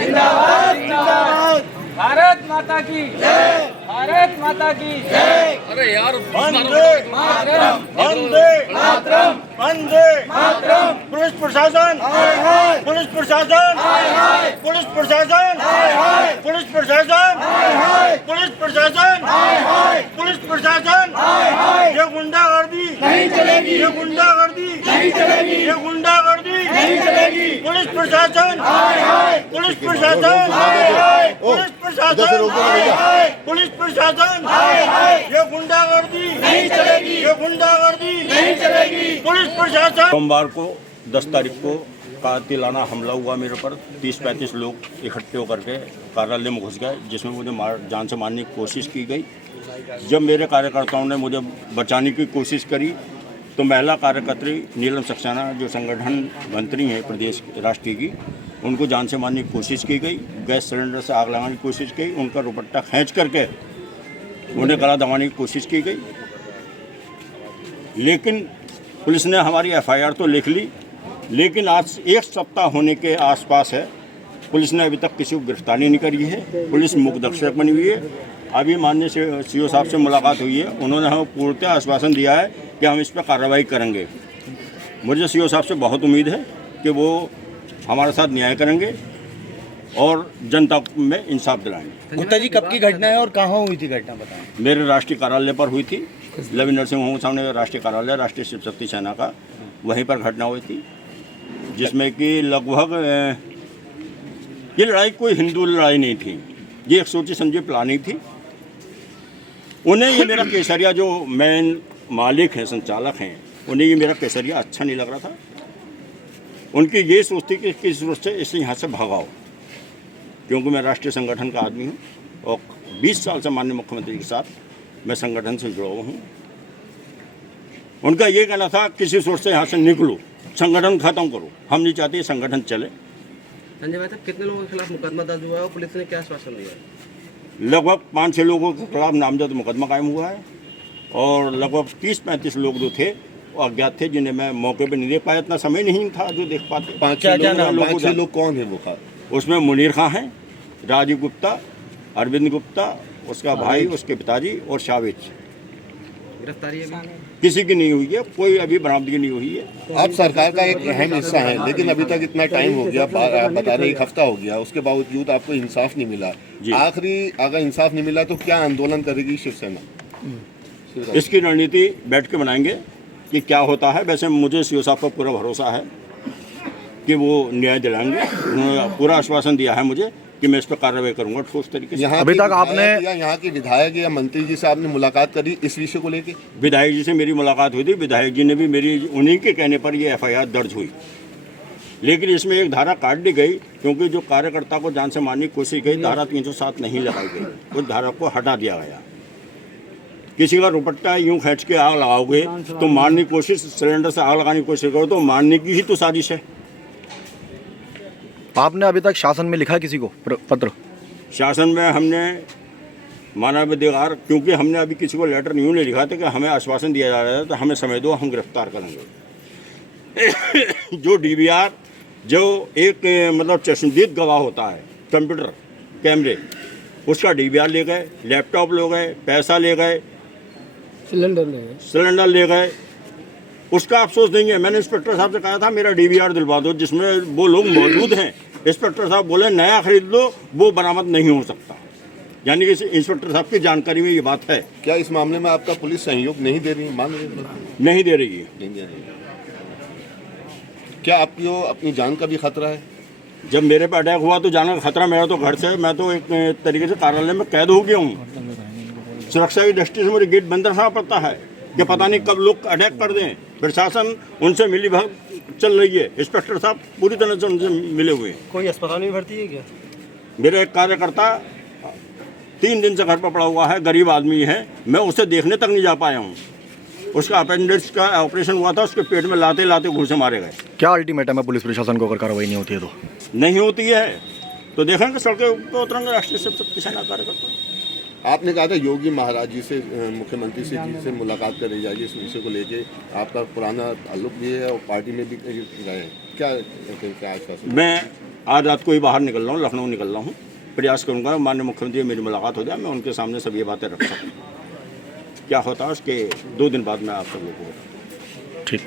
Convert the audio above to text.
जिंदाबाद जिंदाबाद। भारत माता की जय, भारत माता की जय। अरे यार वंदे मातरम, वंदे मातरम, वंदे मातरम। पुलिस प्रशासन हाय हाय, पुलिस प्रशासन हाय हाय, पुलिस प्रशासन हाय हाय, पुलिस प्रशासन हाय हाय, पुलिस प्रशासन हाय हाय, पुलिस प्रशासन हाय हाय। ये गुंडागर्दी नहीं चलेगी, ये गुंडागर्दी नहीं चलेगी, ये गुंडागर्दी नहीं चलेगी। पुलिस प्रशासन हाय हाय, पुलिस प्रशासन हाय हाय, पुलिस प्रशासन हाय हाय, पुलिस प्रशासन हाय हाय। ये गुंडागर्दी नहीं चलेगी, ये गुंडागर्दी नहीं चलेगी। पुलिस प्रशासन। सोमवार को 10 तारीख को कातिलाना हमला हुआ मेरे पर। 30-35 लोग इकट्ठे होकर के कार्यालय में घुस गए, जिसमें मुझे जान से मारने की कोशिश की गई। जब मेरे कार्यकर्ताओं ने मुझे बचाने की कोशिश करी तो महिला कार्यकर्त्री नीलम सक्सेना, जो संगठन मंत्री हैं प्रदेश राष्ट्रीय की, उनको जान से मारने की कोशिश की गई। गैस सिलेंडर से आग लगाने की कोशिश की, उनका दुपट्टा खींच करके उन्हें गला दबाने की कोशिश की गई। लेकिन पुलिस ने हमारी एफआईआर तो लिख ली, लेकिन आज 1 सप्ताह होने के आसपास है, पुलिस ने अभी तक किसी को गिरफ्तारी नहीं करी है। पुलिस मुकदर्शक बनी हुई है। अभी माननीय सीओ साहब से मुलाकात हुई है, उन्होंने हमें पूर्णतः आश्वासन दिया है कि हम इस पर कार्रवाई करेंगे। मुझे सीओ साहब से बहुत उम्मीद है कि वो हमारे साथ न्याय करेंगे और जनता में इंसाफ दिलाएंगे। गुप्ता जी, कब की घटना है और कहाँ हुई थी घटना, बताएं। मेरे राष्ट्रीय कार्यालय पर हुई थी, लवी नरसिंह होम सामने राष्ट्रीय कार्यालय राष्ट्रीय शिव शक्ति सेना का, वहीं पर घटना हुई थी, जिसमें कि लगभग ये लड़ाई कोई हिंदू लड़ाई नहीं थी, ये एक सोची समझी प्लानिंग थी। उन्हें ये मेरा केसरिया, जो मेन मालिक हैं, संचालक हैं, उन्हें ये मेरा केसरिया अच्छा नहीं लग रहा था। उनकी ये सोच थी कि किस रूप से इसे यहाँ से भगाओ, क्योंकि मैं राष्ट्रीय संगठन का आदमी हूँ और 20 साल से माननीय मुख्यमंत्री के साथ मैं संगठन से जुड़ा हुआ हूँ। उनका ये कहना था किसी सोच से यहाँ से निकलो, संगठन खत्म करो, हम नहीं चाहते संगठन चले। संजय भाई साहब, कितने लोगों के खिलाफ मुकदमा दर्ज हुआ है और पुलिस ने क्या आश्वासन दिया है? लगभग 5-6 लोगों के खिलाफ नामजद मुकदमा कायम हुआ है और लगभग 30-35 लोग जो थे वो अज्ञात थे, जिन्हें मैं मौके पर नहीं देख पाया, इतना समय नहीं था जो देख पाते। 5-6 लोग कौन है वो? उसमें मुनीर खां हैं, राजीव गुप्ता, अरविंद गुप्ता, उसका भाई, उसके पिताजी और शावेज। गिरफ्तारी अभी किसी की नहीं हुई है, कोई अभी बरामदगी नहीं हुई है। आप सरकार का एक अहम हिस्सा है, लेकिन अभी तक इतना टाइम हो गया, आप बता रहे 1 हफ्ता हो गया, उसके बावजूद आपको इंसाफ नहीं मिला। आखिरी अगर इंसाफ नहीं मिला तो क्या आंदोलन करेगी शिवसेना? इसकी रणनीति बैठ के बनाएंगे कि क्या होता है। वैसे मुझे सीओ साहब पर पूरा भरोसा है कि वो न्याय दिलाएंगे। उन्होंने पूरा आश्वासन दिया है मुझे कि मैं इस पर कार्रवाई करूंगा ठोस तरीके से। अभी तक आपने यहाँ के विधायक या मंत्री जी से आपने मुलाकात करी इस विषय को लेके? विधायक जी से मेरी मुलाकात हुई थी, विधायक जी ने भी मेरी, उन्हीं के कहने पर ये एफआईआर दर्ज हुई। लेकिन इसमें एक धारा काट दी गई, क्योंकि जो कार्यकर्ता को जान से मारने की कोशिश की, धारा 307 नहीं लगाई गई, उस धारा को हटा दिया गया। किसी का दुपट्टा यूं खींच के आग लगाओगे तो मारने की कोशिश, सिलेंडर से आग लगाने की कोशिश करो तो मारने की ही तो साजिश है। आपने अभी तक शासन में लिखा किसी को पत्र? शासन में हमने मानवाधिकार, क्योंकि हमने अभी किसी को लेटर यूँ नहीं लिखा था कि हमें आश्वासन दिया जा रहा है तो हमें समय दो, हम गिरफ्तार करेंगे। जो डीवीआर, जो एक मतलब चश्मदीद गवाह होता है, कंप्यूटर कैमरे, उसका डीवीआर ले गए, लैपटॉप ले गए, पैसा ले गए, सिलेंडर ले गए, उसका अफसोस नहीं है। मैंने इंस्पेक्टर साहब से कहा था मेरा डीवीआर दिलवा दो, जिसमें वो लोग मौजूद हैं। इंस्पेक्टर साहब बोले नया खरीद लो, वो बरामद नहीं हो सकता। यानी कि इंस्पेक्टर साहब की जानकारी में ये बात है। क्या इस मामले में आपका पुलिस सहयोग नहीं दे रही है, मांग रही है? नहीं दे रही है। नहीं दे रही है। क्या आपको अपनी जान का भी खतरा है? जब मेरे पर अटैक हुआ तो जान का खतरा मेरा तो घर से, मैं तो एक तरीके से कार्यालय में कैद हो गया हूँ। सुरक्षा की दृष्टि से मुझे गेट बंद रखना पड़ता है कि पता नहीं कब लोग अटैक कर दें। प्रशासन उनसे मिली भगत चल रही है, इंस्पेक्टर साहब पूरी तरह से उनसे मिले हुए हैं। कोई अस्पताल में भर्ती है क्या? मेरा एक कार्यकर्ता 3 दिन से घर पर पड़ा हुआ है, गरीब आदमी है, मैं उसे देखने तक नहीं जा पाया हूँ। उसका अपेंडिक्स का ऑपरेशन हुआ था, उसके पेट में लाते लाते घूसे मारे गए। क्या अल्टीमेटम है पुलिस प्रशासन को अगर कार्रवाई नहीं होती है तो? नहीं होती है तो देखेंगे, सड़कों पर उतरेंगे राष्ट्रीय शक्ति सेना कार्यकर्ता। आपने कहा था योगी महाराज जी से, मुख्यमंत्री जी से मुलाकात करी जाएगी इस विषय को लेके। आपका पुराना ताल्लुक भी है और पार्टी में भी रहे हैं, क्या आश्वासन? मैं आज रात को ही बाहर निकल रहा हूँ, लखनऊ निकल रहा हूँ। प्रयास करूँगा माननीय मुख्यमंत्री मेरी मुलाकात हो जाए, मैं उनके सामने सब ये बातें रख सकूँ। क्या होता है उसके 2 दिन बाद मैं आप सब लोगों को ठीक।